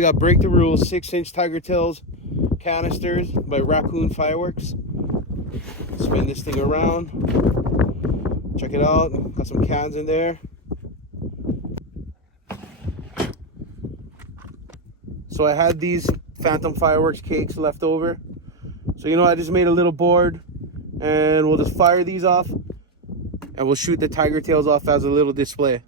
We got Break the Rules 6-inch Tiger Tails canisters by Raccoon Fireworks. Spin this thing around. Check it out. Got some cans in there. So I had these Phantom Fireworks cakes left over. So you know, I just made a little board and we'll just fire these off and we'll shoot the tiger tails off as a little display.